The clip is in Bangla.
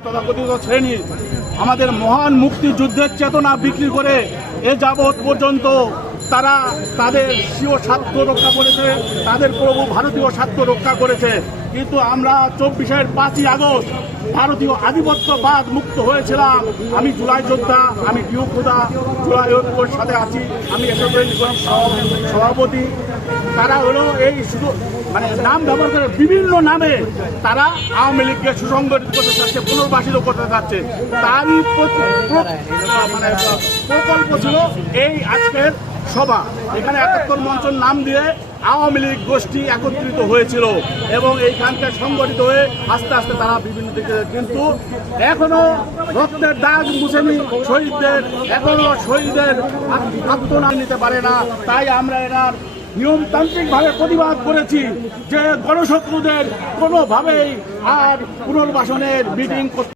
তথাকথিত শ্রেণি আমাদের মহান মুক্তিযুদ্ধের চেতনা বিক্রি করে এ যাবৎ পর্যন্ত তারা তাদের স্বীয় স্বার্থ রক্ষা করেছে, তাদের প্রভু ভারতীয় স্বার্থ রক্ষা করেছে। কিন্তু আমরা চব্বিশের পাঁচই আগস্ট ভারতীয় আধিপত্যবাদ মুক্ত হয়েছিলাম। আমি জুলাই যোদ্ধা, আমি ডিউ খোদা জুলাই সাথে আছি। আমি সভাপতি। তারা হলো এই শুধু মানে নাম ব্যবহার করে বিভিন্ন নামে তারা আওয়ামী লীগকে সুসংগঠিত করতে চাচ্ছে, পুনর্বাসিত করতে চাচ্ছে। তারই মানে প্রকল্প ছিল এই আজকের সভা। এখানে একাত্তর মঞ্চের নাম দিয়ে আওয়ামী লীগ গোষ্ঠী একত্রিত হয়েছিল এবং এইখানকে সংগঠিত হয়ে আস্তে আস্তে তারা বিভিন্ন দিকে কিন্তু এখনও রক্তের দাগ মুছেনি, শহীদদের এখনও শহীদদের আত্মনাম নিতে পারে না। তাই আমরা এনার নিয়মতান্ত্রিকভাবে প্রতিবাদ করেছি যে গণশত্রুদের কোনোভাবেই আর পুনর্বাসনের মিটিং